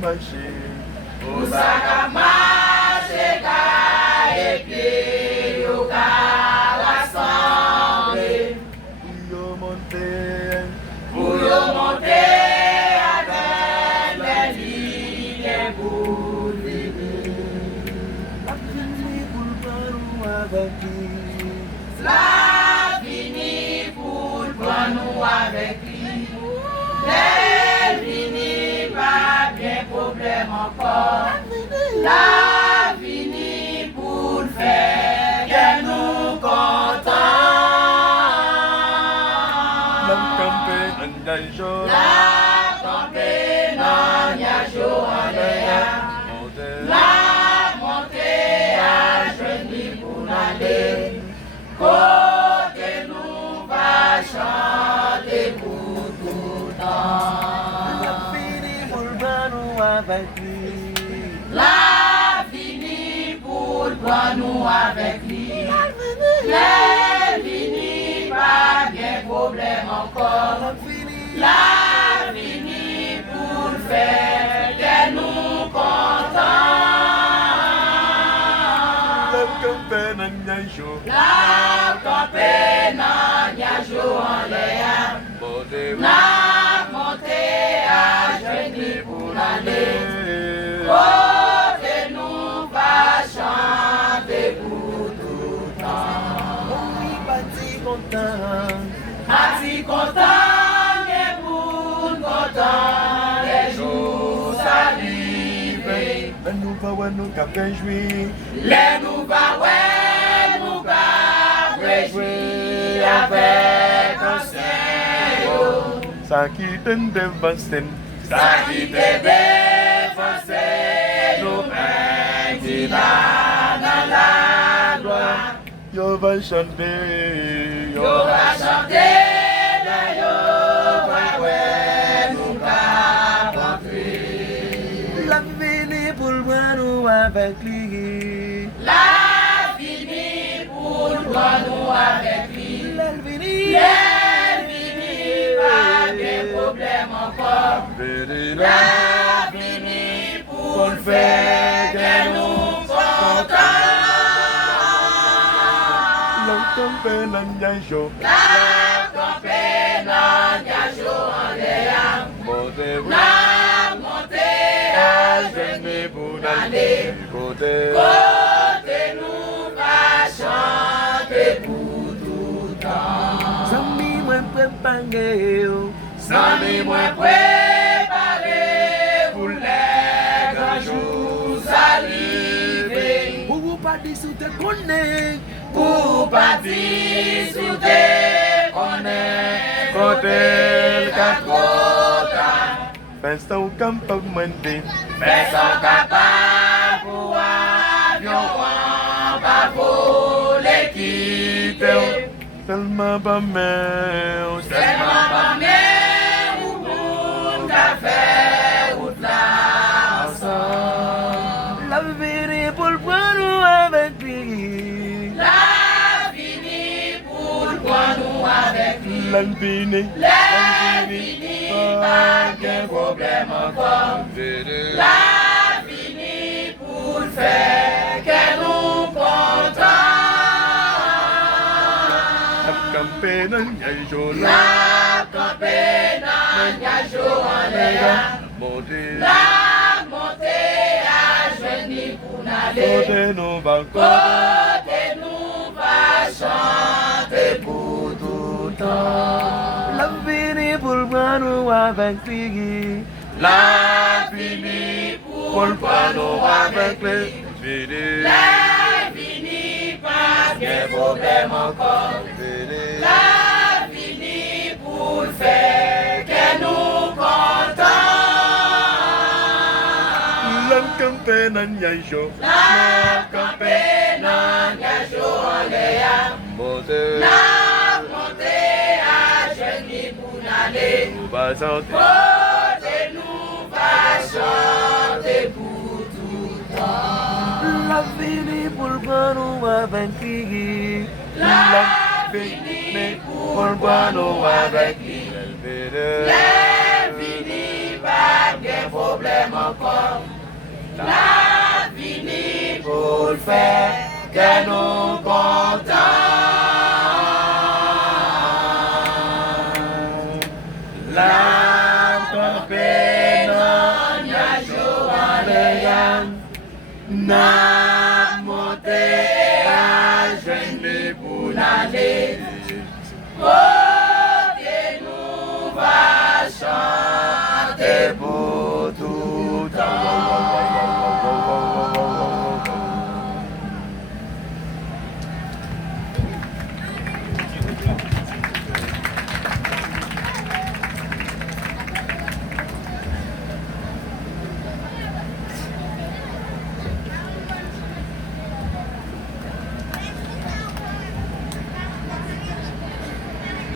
marché. Osaka marché, et puis au rassemblé. Pour monter avec les lignes pour la fini pour nous avec lui. Les fini pas bien problème encore. La fini pour faire que nous contents. La campagne non y a jour en l'air. La montée à genoux pour aller. Côté nous va chanter pour tout le temps. La fini pour nous avec lui. La fini pour nous avec lui. Les fini pas bien problème encore. La fini pour faire que nous contents. La campagne non y a jour en l'air. La montée à genoux pour aller. Côté nous va chanter pour tout le temps. Parti content, et pour content, les jours arrivent. Nous va nous capter jouer. Les nous va ouais, nous va réjouir avec un sein. Ça qui te dévaste. Ça qui te défonce, nous mène dans la gloire. Yo va chanter. Yo va chanter, yo va ouais, nous va rentrer. La fini pour nous avec lui. La fini pour nous avec lui. L'Alvini. Pas de problème encore. La fini pour faire que nous contents. La campagne non y a jour en l'air. La montée à genoux pour aller. Côté nous va chanter pour tout le temps. Zami moi préparé. Zami moi préparé pour les grands jours arrivés. Pour pas discuter connaître. Pour partir sur tes connaître, côté le Kakota. Fais son campement. Fais son capable pour avion, on va voler quitter. Seulement pas mal. Seulement pas bien, ou bon café, ou de la ensemble. La vie pour le nous avec lui. La fini pour nous avec lui. L'Alvini. L'infini, pas de problème encore. La fini pour faire que nous contents. La campagne non y a jour. La campagne non y a jour en l'air. La montée à genoux pour aller. Côté nous va. Côté nous va chanter pour tout le temps. La vie pour nous avec lui. La fini pour nous avec lui. La fini pas de problème encore. La fini pour faire que nous contents. La campagne non y a jour. La campagne non y a jour en l'air. La montée à genoux pour aller. Va chanter. Côté nous va chanter pour tout le temps. La vie pour nous avec lui. La fini pour nous avec lui. L'infini pas de problème. t'aime encore. La fini pour le faire, que nous contents.